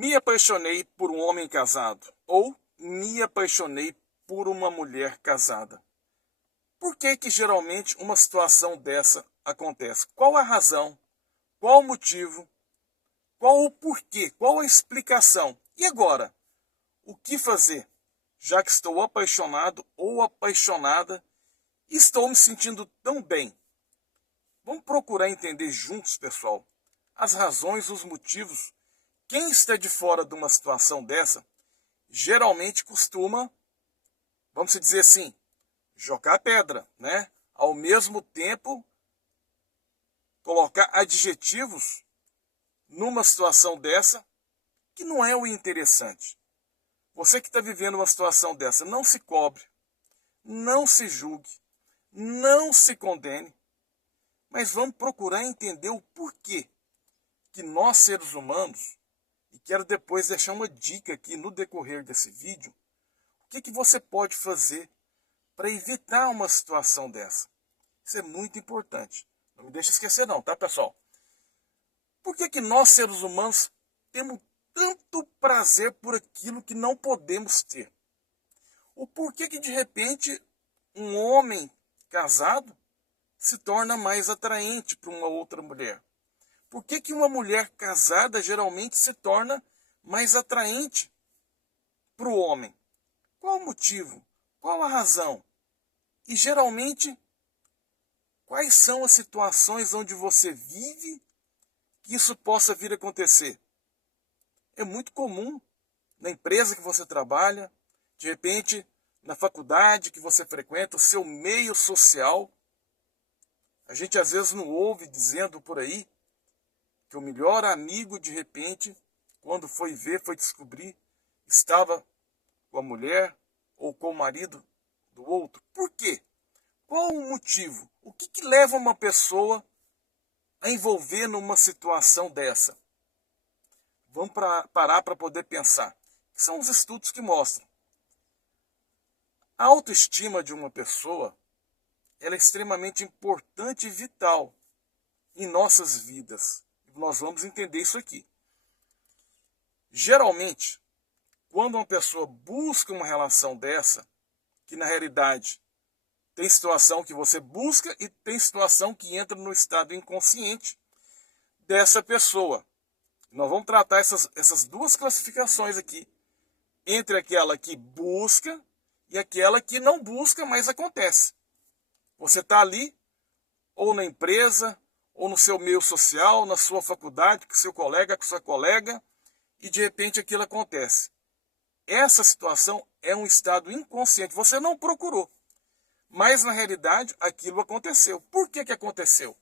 Me apaixonei por um homem casado ou me apaixonei por uma mulher casada. Por que que geralmente uma situação dessa acontece? Qual a razão? Qual o motivo? Qual o porquê? Qual a explicação? E agora? O que fazer? Já que estou apaixonado ou apaixonada e estou me sentindo tão bem. Vamos procurar entender juntos, pessoal, as razões, os motivos. Quem está de fora de uma situação dessa, geralmente costuma, vamos dizer assim, jogar pedra, né? Ao mesmo tempo, colocar adjetivos numa situação dessa que não é o interessante. Você que está vivendo uma situação dessa, não se cobre, não se julgue, não se condene, mas vamos procurar entender o porquê que nós, seres humanos, e quero depois deixar uma dica aqui no decorrer desse vídeo, o que que você pode fazer para evitar uma situação dessa. Isso é muito importante. Não me deixe esquecer não, tá, pessoal? Por que que nós, seres humanos, temos tanto prazer por aquilo que não podemos ter? O porquê que, de repente, um homem casado se torna mais atraente para uma outra mulher? Por que que uma mulher casada geralmente se torna mais atraente para o homem? Qual o motivo? Qual a razão? E geralmente, quais são as situações onde você vive que isso possa vir a acontecer? É muito comum na empresa que você trabalha, de repente na faculdade que você frequenta, o seu meio social. A gente às vezes não ouve dizendo por aí que o melhor amigo, de repente, quando foi ver, foi descobrir, estava com a mulher ou com o marido do outro. Por quê? Qual o motivo? O que que leva uma pessoa a envolver numa situação dessa? Vamos parar para poder pensar. São os estudos que mostram. A autoestima de uma pessoa, ela é extremamente importante e vital em nossas vidas. Nós vamos entender isso aqui. Geralmente, quando uma pessoa busca uma relação dessa, que na realidade tem situação que você busca e tem situação que entra no estado inconsciente dessa pessoa. Nós vamos tratar essas duas classificações aqui, entre aquela que busca e aquela que não busca, mas acontece. Você está ali, ou na empresa, ou no seu meio social, na sua faculdade, com seu colega, com sua colega, e de repente aquilo acontece. Essa situação é um estado inconsciente, você não procurou, mas na realidade aquilo aconteceu. Por que que aconteceu?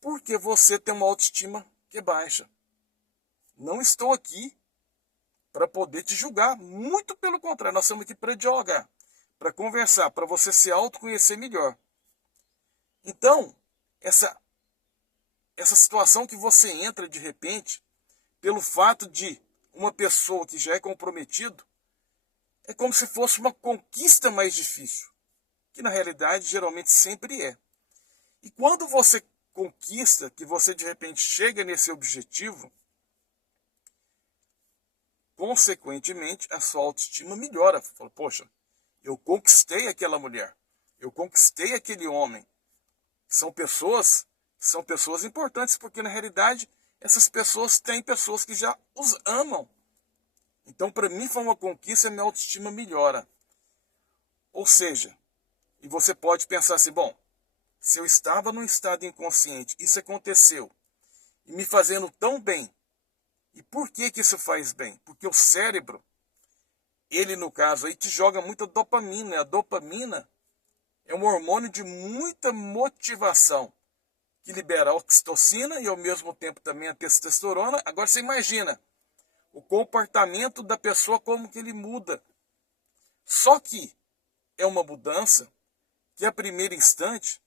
Porque você tem uma autoestima que é baixa. Não estou aqui para poder te julgar, muito pelo contrário, nós estamos aqui para dialogar, para conversar, para você se autoconhecer melhor. Então, essa situação que você entra de repente, pelo fato de uma pessoa que já é comprometido, é como se fosse uma conquista mais difícil, que na realidade geralmente sempre é. E quando você conquista, que você de repente chega nesse objetivo, consequentemente a sua autoestima melhora. Fala, poxa, eu conquistei aquela mulher, eu conquistei aquele homem. São pessoas importantes, porque na realidade essas pessoas têm pessoas que já os amam. Então para mim foi uma conquista, a minha autoestima melhora. Ou seja, e você pode pensar assim, bom, se eu estava num estado inconsciente, isso aconteceu, e me fazendo tão bem, e por que que isso faz bem? Porque o cérebro, ele no caso aí te joga muita dopamina. A dopamina é um hormônio de muita motivação, que libera a oxitocina e ao mesmo tempo também a testosterona. Agora você imagina o comportamento da pessoa, como que ele muda. Só que é uma mudança que a primeiro instante,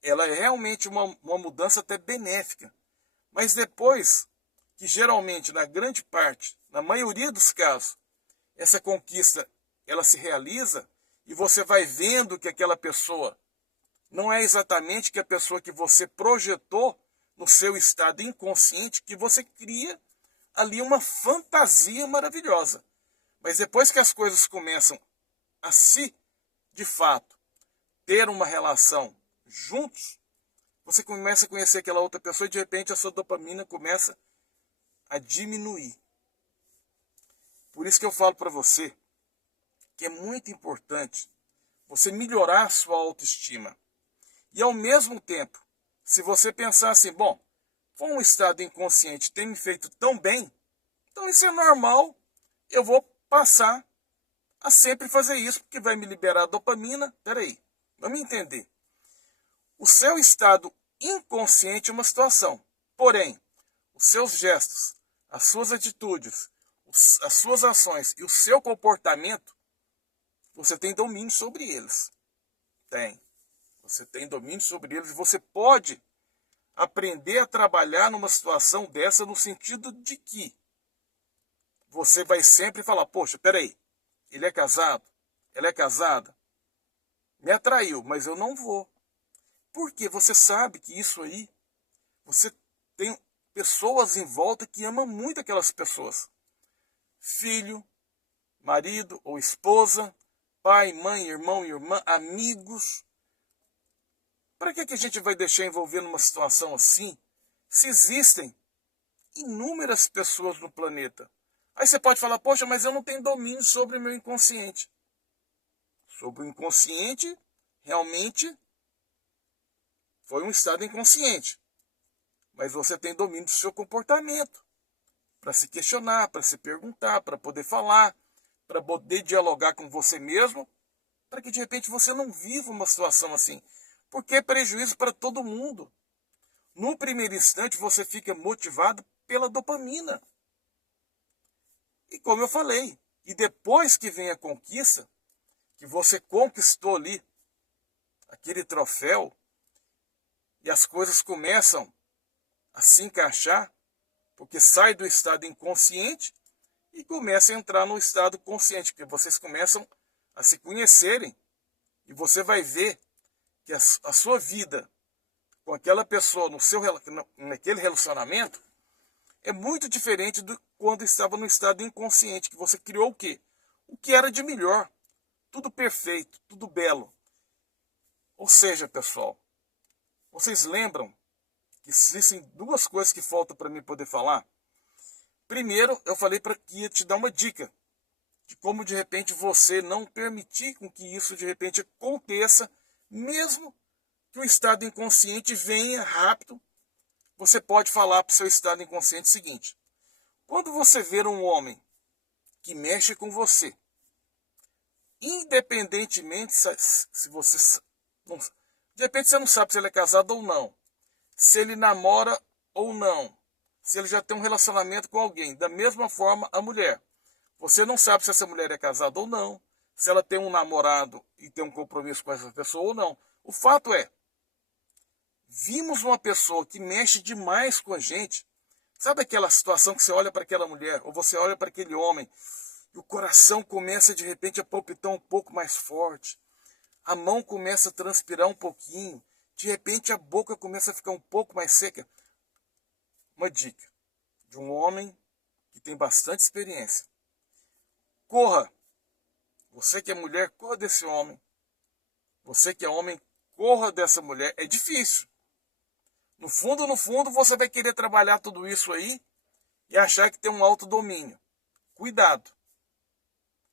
ela é realmente uma mudança até benéfica. Mas depois, que geralmente na grande parte, na maioria dos casos, essa conquista ela se realiza e você vai vendo que aquela pessoa não é exatamente que a pessoa que você projetou no seu estado inconsciente, que você cria ali uma fantasia maravilhosa. Mas depois que as coisas começam a se, de fato, ter uma relação juntos, você começa a conhecer aquela outra pessoa e de repente a sua dopamina começa a diminuir. Por isso que eu falo para você que é muito importante você melhorar a sua autoestima. E ao mesmo tempo, se você pensar assim, bom, foi um estado inconsciente, tem me feito tão bem, então isso é normal, eu vou passar a sempre fazer isso, porque vai me liberar dopamina. Peraí, vamos entender. O seu estado inconsciente é uma situação, porém, os seus gestos, as suas atitudes, as suas ações e o seu comportamento, você tem domínio sobre eles. Tem. Você tem domínio sobre eles e você pode aprender a trabalhar numa situação dessa no sentido de que você vai sempre falar, poxa, peraí, ele é casado, ela é casada, me atraiu, mas eu não vou. Porque você sabe que isso aí, você tem pessoas em volta que amam muito aquelas pessoas. Filho, marido ou esposa, pai, mãe, irmão e irmã, amigos. Para que a gente vai deixar envolver numa situação assim, se existem inúmeras pessoas no planeta? Aí você pode falar, poxa, mas eu não tenho domínio sobre o meu inconsciente. Sobre o inconsciente, realmente, foi um estado inconsciente. Mas você tem domínio do seu comportamento. Para se questionar, para se perguntar, para poder falar, para poder dialogar com você mesmo, para que de repente você não viva uma situação assim. Porque é prejuízo para todo mundo. No primeiro instante você fica motivado pela dopamina. E como eu falei, e depois que vem a conquista, que você conquistou ali aquele troféu, e as coisas começam a se encaixar, porque sai do estado inconsciente e começa a entrar no estado consciente, porque vocês começam a se conhecerem, e você vai ver que a sua vida com aquela pessoa naquele relacionamento é muito diferente do quando estava no estado inconsciente, que você criou o quê? O que era de melhor. Tudo perfeito, tudo belo. Ou seja, pessoal, vocês lembram que existem duas coisas que faltam para mim poder falar? Primeiro, eu falei para que ia te dar uma dica de como de repente você não permitir com que isso de repente aconteça, mesmo que o estado inconsciente venha rápido. Você pode falar para o seu estado inconsciente o seguinte: quando você ver um homem que mexe com você, independentemente se você não, de repente você não sabe se ele é casado ou não, se ele namora ou não, se ele já tem um relacionamento com alguém. Da mesma forma, a mulher. Você não sabe se essa mulher é casada ou não, se ela tem um namorado e tem um compromisso com essa pessoa ou não. O fato é, vimos uma pessoa que mexe demais com a gente. Sabe aquela situação que você olha para aquela mulher, ou você olha para aquele homem, e o coração começa de repente a palpitar um pouco mais forte, a mão começa a transpirar um pouquinho, de repente a boca começa a ficar um pouco mais seca. Uma dica de um homem que tem bastante experiência: corra. Você que é mulher, corra desse homem. Você que é homem, corra dessa mulher. É difícil. No fundo, você vai querer trabalhar tudo isso aí e achar que tem um autodomínio. Cuidado.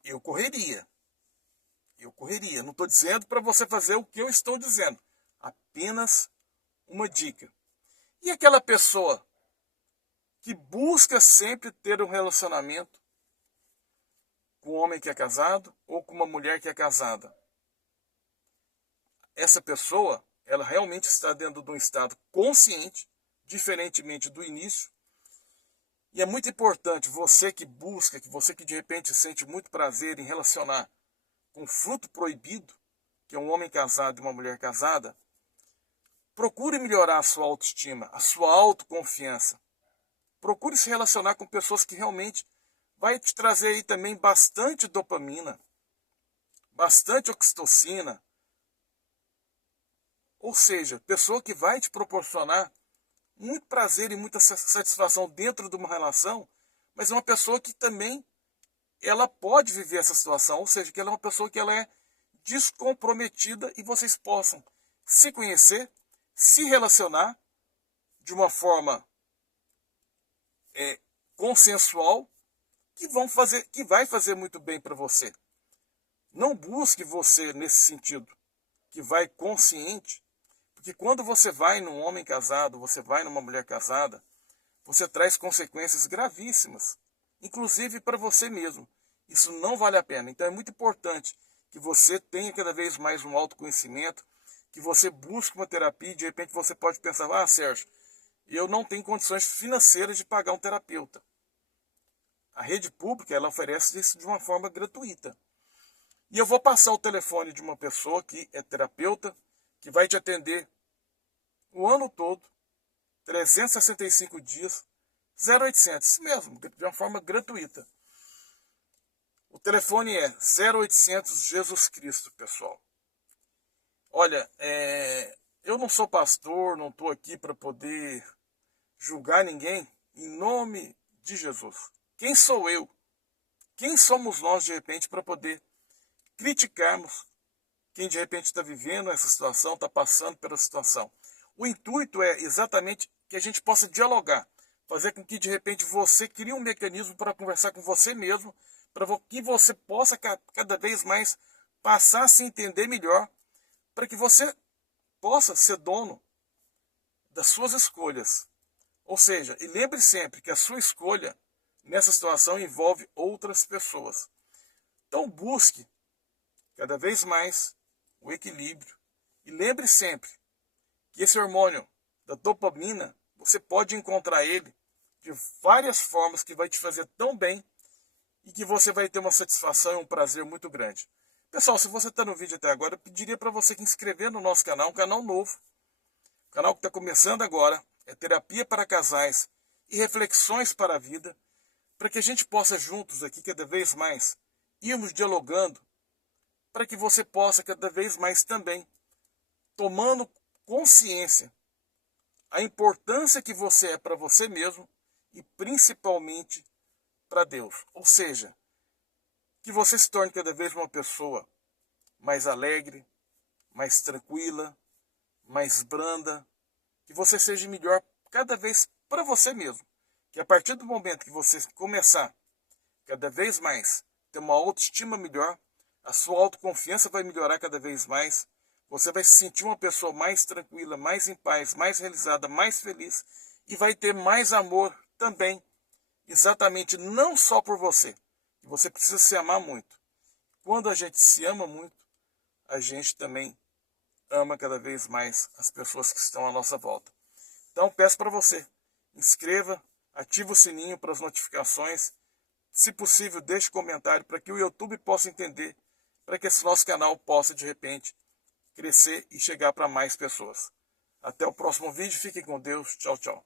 Eu correria. Eu correria. Não estou dizendo para você fazer o que eu estou dizendo. Apenas uma dica. E aquela pessoa que busca sempre ter um relacionamento com um homem que é casado ou com uma mulher que é casada? Essa pessoa, ela realmente está dentro de um estado consciente, diferentemente do início. E é muito importante você que busca, que você que de repente sente muito prazer em relacionar com um fruto proibido, que é um homem casado e uma mulher casada, procure melhorar a sua autoestima, a sua autoconfiança. Procure se relacionar com pessoas que realmente vai te trazer aí também bastante dopamina, bastante oxitocina. Ou seja, pessoa que vai te proporcionar muito prazer e muita satisfação dentro de uma relação, mas é uma pessoa que também ela pode viver essa situação, ou seja, que ela é uma pessoa que ela é descomprometida e vocês possam se conhecer, se relacionar de uma forma consensual que vai fazer muito bem para você. Não busque você nesse sentido, que vai consciente, porque quando você vai num homem casado, você vai numa mulher casada, você traz consequências gravíssimas, inclusive para você mesmo. Isso não vale a pena. Então é muito importante que você tenha cada vez mais um autoconhecimento, que você busque uma terapia e de repente você pode pensar, ah, Sérgio, eu não tenho condições financeiras de pagar um terapeuta. A rede pública, ela oferece isso de uma forma gratuita. E eu vou passar o telefone de uma pessoa que é terapeuta, que vai te atender o ano todo, 365 dias, 0800, mesmo, de uma forma gratuita. O telefone é 0800 Jesus Cristo, pessoal. Olha, eu não sou pastor, não estou aqui para poder julgar ninguém, em nome de Jesus. Quem sou eu? Quem somos nós, de repente, para poder criticarmos quem, de repente, está vivendo essa situação, está passando pela situação? O intuito é exatamente que a gente possa dialogar, fazer com que, de repente, você crie um mecanismo para conversar com você mesmo, para que você possa cada vez mais passar a se entender melhor, para que você possa ser dono das suas escolhas. Ou seja, e lembre sempre que a sua escolha nessa situação envolve outras pessoas. Então busque cada vez mais o equilíbrio. E lembre sempre que esse hormônio da dopamina, você pode encontrar ele de várias formas que vai te fazer tão bem e que você vai ter uma satisfação e um prazer muito grande. Pessoal, se você está no vídeo até agora, eu pediria para você que inscrever no nosso canal, um canal novo. O canal que está começando agora é Terapia para Casais e Reflexões para a Vida, para que a gente possa juntos aqui cada vez mais irmos dialogando, para que você possa cada vez mais também tomando consciência a importância que você é para você mesmo e principalmente para Deus. Ou seja, que você se torne cada vez uma pessoa mais alegre, mais tranquila, mais branda, que você seja melhor cada vez para você mesmo. Que a partir do momento que você começar cada vez mais ter uma autoestima melhor, a sua autoconfiança vai melhorar cada vez mais, você vai se sentir uma pessoa mais tranquila, mais em paz, mais realizada, mais feliz e vai ter mais amor também, exatamente não só por você. Você precisa se amar muito. Quando a gente se ama muito, a gente também ama cada vez mais as pessoas que estão à nossa volta. Então peço para você, inscreva, ative o sininho para as notificações. Se possível, deixe comentário para que o YouTube possa entender, para que esse nosso canal possa, de repente, crescer e chegar para mais pessoas. Até o próximo vídeo. Fiquem com Deus. Tchau, tchau.